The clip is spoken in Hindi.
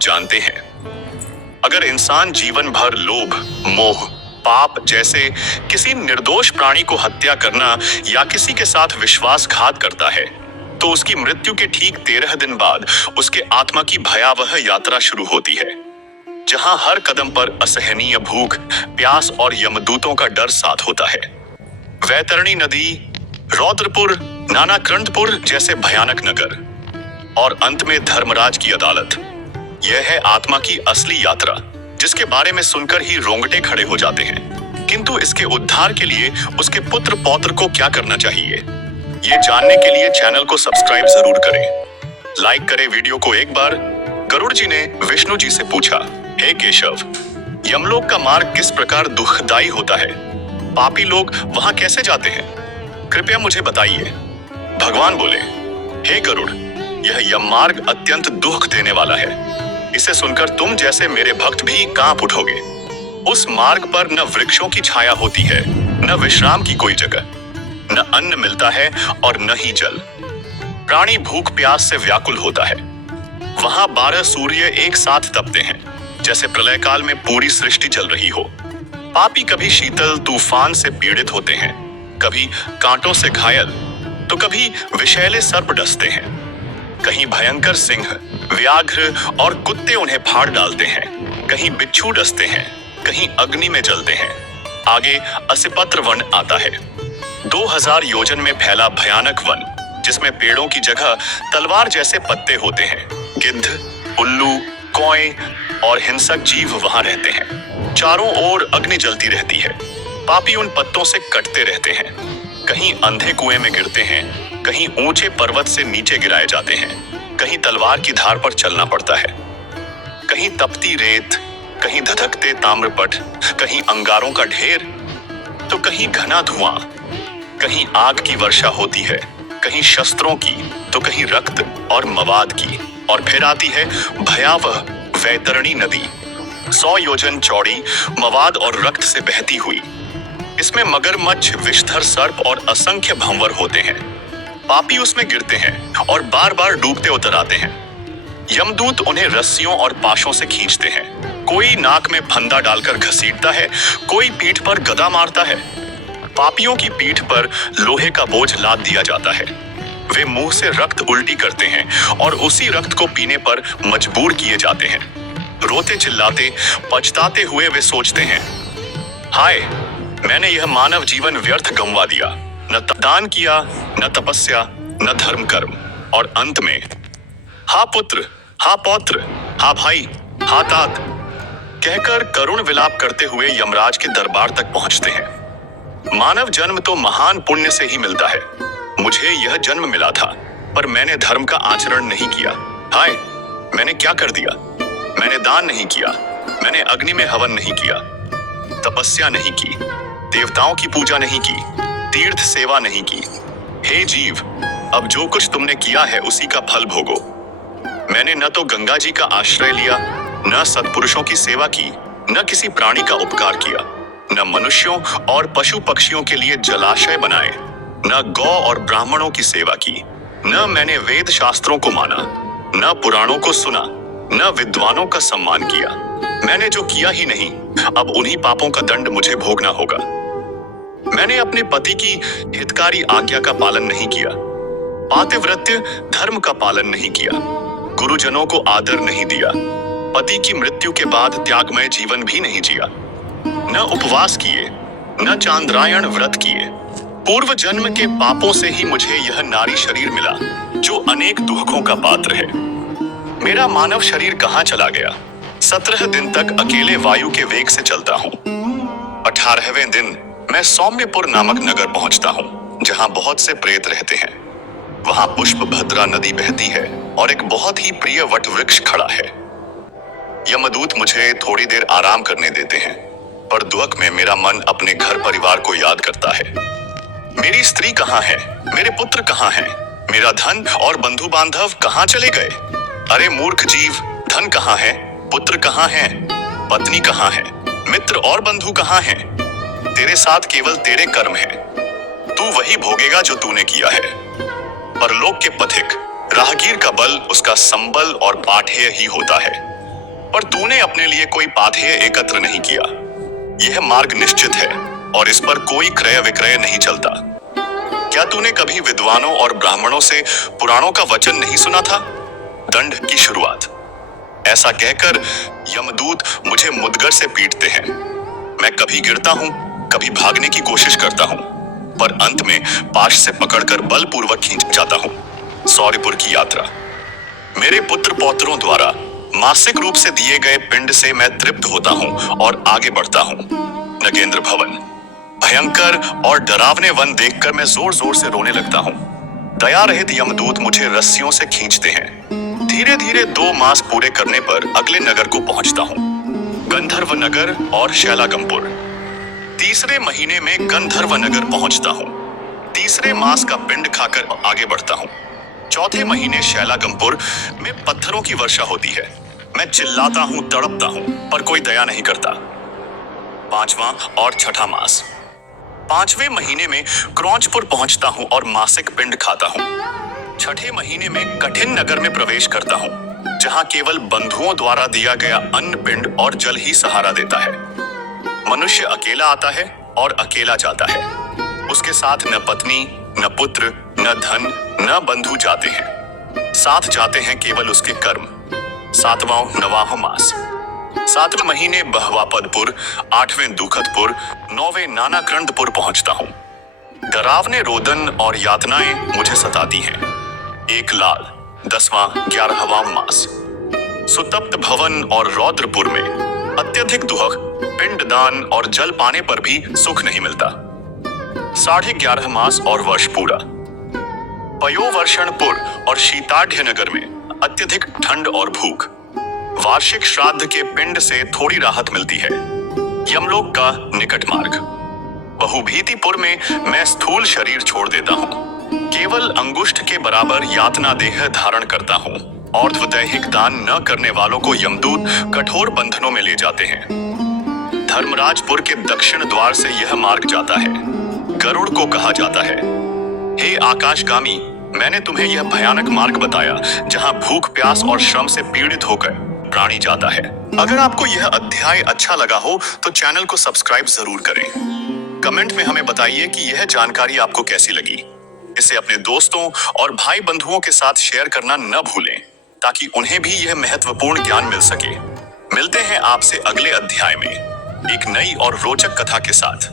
जानते हैं, अगर इंसान जीवन भर लोभ, मोह, पाप जैसे किसी निर्दोष प्राणी को हत्या करना या किसी के साथ विश्वासघात करता है, तो उसकी मृत्यु के ठीक 13 दिन बाद उसके आत्मा की भयावह यात्रा शुरू होती है, जहां हर कदम पर असहनीय भूख, प्यास और यमदूतों का डर साथ होता है। वैतरणी नदी, रौद्रपुर, नानाकृंतपुर जैसे भयानक नगर और अंत में धर्मराज की अदालत, यह है आत्मा की असली यात्रा, जिसके बारे में सुनकर ही रोंगटे खड़े हो जाते हैं। किंतु इसके उद्धार के लिए उसके पुत्र पौत्र को क्या करना चाहिए, ये जानने के लिए चैनल को सब्सक्राइब जरूर करें, लाइक करें वीडियो को एक बार। गरुड़ जी ने विष्णु जी से पूछा, हे केशव, यमलोक का मार्ग किस प्रकार दुखदाई होता है? पापी लोग वहां कैसे जाते हैं? कृपया मुझे बताइए। भगवान बोले, हे गरुड़, यह यम मार्ग अत्यंत दुख देने वाला है। इसे सुनकर तुम जैसे मेरे भक्त भी कांप उठोगे। उस मार्ग पर न वृक्षों की छाया होती है, न विश्राम की कोई जगह, न अन्न मिलता है और न ही जल। प्राणी भूख प्यास से व्याकुल होता है। वहां 12 सूर्य एक साथ तपते हैं, जैसे प्रलय काल में पूरी सृष्टि जल रही हो। पापी कभी शीतल तूफान से पीड़ित होते हैं, कभी कांटों से घायल, तो कभी विषैले सर्प डसते हैं। कहीं भयंकर सिंह, व्याघ्र और कुत्ते उन्हें फाड़ डालते हैं, कहीं बिच्छू डसते हैं, कहीं अग्नि में जलते हैं। आगे असिपत्र वन आता है, 2000 योजन में फैला भयानक वन, जिसमें पेड़ों की जगह तलवार जैसे पत्ते होते हैं। गिद्ध, उल्लू, कौए और हिंसक जीव वहां रहते हैं। चारों ओर अग्नि जलती रहती है। पापी उन पत्तों से कटते रहते हैं, कहीं अंधे कुएं में गिरते हैं, कहीं ऊंचे पर्वत से नीचे गिराए जाते हैं, कहीं तलवार की धार पर चलना पड़ता है। कहीं तपती रेत, कहीं धधकते ताम्रपट, कहीं अंगारों का ढेर, तो कहीं घना धुआं। कहीं आग की वर्षा होती है, कहीं शस्त्रों की, तो कहीं रक्त और मवाद की। और फिर आती है भयावह वैतरणी नदी, 100 योजन चौड़ी, मवाद और रक्त से बहती हुई। इसमें मगरमच्छ, विषधर सर्प और असंख्य भंवर होते हैं। पापी उसमें गिरते हैं और बार बार डूबते उतर आते हैं। यमदूत उन्हें रस्सियों और पाशों से खींचते हैं। कोई नाक में फंदा डालकर घसीटता है, कोई पीठ पर गदा मारता है। पापियों की पीठ पर लोहे का बोझ लाद दिया जाता है। वे मुंह से रक्त उल्टी करते हैं और उसी रक्त को पीने पर मजबूर किए जाते हैं। रोते चिल्लाते, पछताते हुए वे सोचते हैं, हाय, मैंने यह मानव जीवन व्यर्थ गंवा दिया। न दान किया, न तपस्या, न धर्म कर्म, और अंत में हा पुत्र, हा पौत्र, हा भाई, हा तात कहकर करुण विलाप करते हुए यमराज के दरबार तक पहुंचते हैं। मानव जन्म तो महान पुण्य से ही मिलता है। मुझे यह जन्म मिला था, पर मैंने धर्म का आचरण नहीं किया। हाय, मैंने क्या कर दिया? मैंने दान नहीं किया, मैंने अग्नि में हवन नहीं किया, तपस्या नहीं की, देवताओं की पूजा नहीं की, तीर्थ सेवा नहीं की। हे जीव, अब जो कुछ तुमने किया है उसी का फल भोगो। मैंने न तो गंगा जी का आश्रय लिया, न सत्पुरुषों की सेवा की, न किसी प्राणी का उपकार किया, न मनुष्यों और पशु पक्षियों के लिए जलाशय बनाए, न गौ और ब्राह्मणों की सेवा की, न मैंने वेद शास्त्रों को माना, न पुराणों को सुना, न विद्वानों का सम्मान किया। मैंने जो किया ही नहीं, अब उन्हीं पापों का दंड मुझे भोगना होगा। मैंने अपने पति की हितकारी आज्ञा का पालन नहीं किया, पातिव्रत्य धर्म का पालन नहीं किया, गुरुजनों को आदर नहीं दिया, पति की मृत्यु के बाद त्यागमय जीवन भी नहीं जिया, न उपवास किए, न चांद्रायण व्रत किए। पूर्व जन्म के पापों से ही मुझे यह नारी शरीर मिला, जो अनेक दुखों का पात्र है। मेरा मानव शरीर कहाँ चला गया? 17 दिन तक अकेले वायु के वेग से चलता हूँ। 18वें दिन मैं सौम्यपुर नामक नगर पहुंचता हूँ, जहाँ बहुत से प्रेत रहते हैं। वहां पुष्प भद्रा नदी बहती है और एक बहुत ही प्रिय वट वृक्ष खड़ा है। यमदूत मुझे थोड़ी देर आराम करने देते हैं, पर दुख में मेरा मन अपने घर परिवार को याद करता है। मेरी स्त्री कहाँ है? मेरे पुत्र कहाँ हैं? मेरा धन और बंधु बांधव कहाँ चले गए? अरे मूर्ख जीव, धन कहाँ है? पुत्र कहाँ है? पत्नी कहाँ है? मित्र और बंधु कहाँ हैं? तेरे साथ केवल तेरे कर्म हैं। तू वही भोगेगा जो तूने किया है। परलोक के पथिक, राहगीर का बल उसका संबल और पाठेय ही होता है। पर तूने अपने लिए कोई पाथेय एकत्र नहीं किया। यह मार्ग निश्चित है और इस पर कोई क्रय विक्रय नहीं चलता। क्या तूने कभी विद्वानों और ब्राह्मणों से पुराणों का वचन नहीं सुना था? दंड की शुरुआत। ऐसा कहकर यमदूत मुझे मुदगर से पीटते हैं। मैं कभी गिरता हूं, कभी भागने की कोशिश करता हूं, पर अंत में पाश से पकड़कर बलपूर्वक खींच जाता हूं। सौर्यपुर की यात्रा। मेरे पुत्र पौत्रों द्वारा मासिक रूप से दिए गए पिंड से मैं तृप्त होता हूं और आगे बढ़ता हूं। नगेंद्र भवन। भयंकर और डरावने वन देखकर मैं जोर जोर से रोने लगता हूं। दया रहित यमदूत मुझे रस्सियों से खींचते हैं। धीरे धीरे 2 मास पूरे करने पर अगले नगर को पहुंचता हूं, गंधर्व नगर और शैलागमपुर। तीसरे महीने में गंधर्व नगर पहुंचता हूं। तीसरे मास का पिंड खाकर आगे बढ़ता हूं। चौथे महीने शैलागमपुर में पत्थरों की वर्षा होती है। मैं चिल्लाता हूं, तड़पता हूं, पर कोई दया नहीं करता। 5वां और 6ठा मास। 5वें महीने में क्रौंचपुर पहुंचता हूं और मासिक पिंड खाता हूं। 6ठे महीने में कठिन नगर में प्रवेश करता हूं, जहां केवल बंधुओं द्वारा दिया गया अन्न पिंड और जल ही सहारा देता है। मनुष्य अकेला आता है और अकेला जाता है। उसके साथ न पत्नी, न पुत्र, न धन, न बंधु जाते हैं। साथ जाते हैं केवल उसके कर्म। 7वां 9वां मास। 7वें महीने बहवापदपुर, 8वें दुखदपुर, 9वें नानाक्रंदपुर पहुंचता हूं। डरावने रोदन और यातनाएं मुझे सताती हैं। 1 लाल। 10वां 11वां मास। सुतप्त भवन और रौद्रपुर में अत्यधिक दुहक, पिंडदान और जल पाने पर भी सुख नहीं मिलता। 11.5 मास और वर्ष पूरा। पयोवर्षणपुर और शीताढ्य नगर में अत्यधिक ठंड और भूख। वार्षिक श्राद्ध के पिंड से थोड़ी राहत मिलती है। यमलोक का निकट मार्ग। बहुभीतिपुर में मैं स्थूल शरीर छोड़ देता हूँ। केवल अंगुष्ठ के बराबर यातना देह धारण करता हूँ। और्ध्वदैहिक दान न करने वालों को यमदूत कठोर बंधनों में ले जाते हैं। धर्मराजपुर के दक्षिण द्वार से यह मार्ग जाता है। गरुड़ को कहा जाता है। हे आकाशगामी, मैंने तुम्हें यह भयानक मार्ग बताया जहां भूख, प्यास और श्रम से पीड़ित होकर प्राणी जाता है। अगर आपको यह अध्याय अच्छा लगा हो तो चैनल को सब्सक्राइब जरूर करें। कमेंट में हमें बताइए कि यह जानकारी आपको कैसी लगी। इसे अपने दोस्तों और भाई बंधुओं के साथ शेयर करना न भूलें, ताकि उन्हें भी यह महत्वपूर्ण ज्ञान मिल सके। मिलते हैं आपसे अगले अध्याय में एक नई और रोचक कथा के साथ।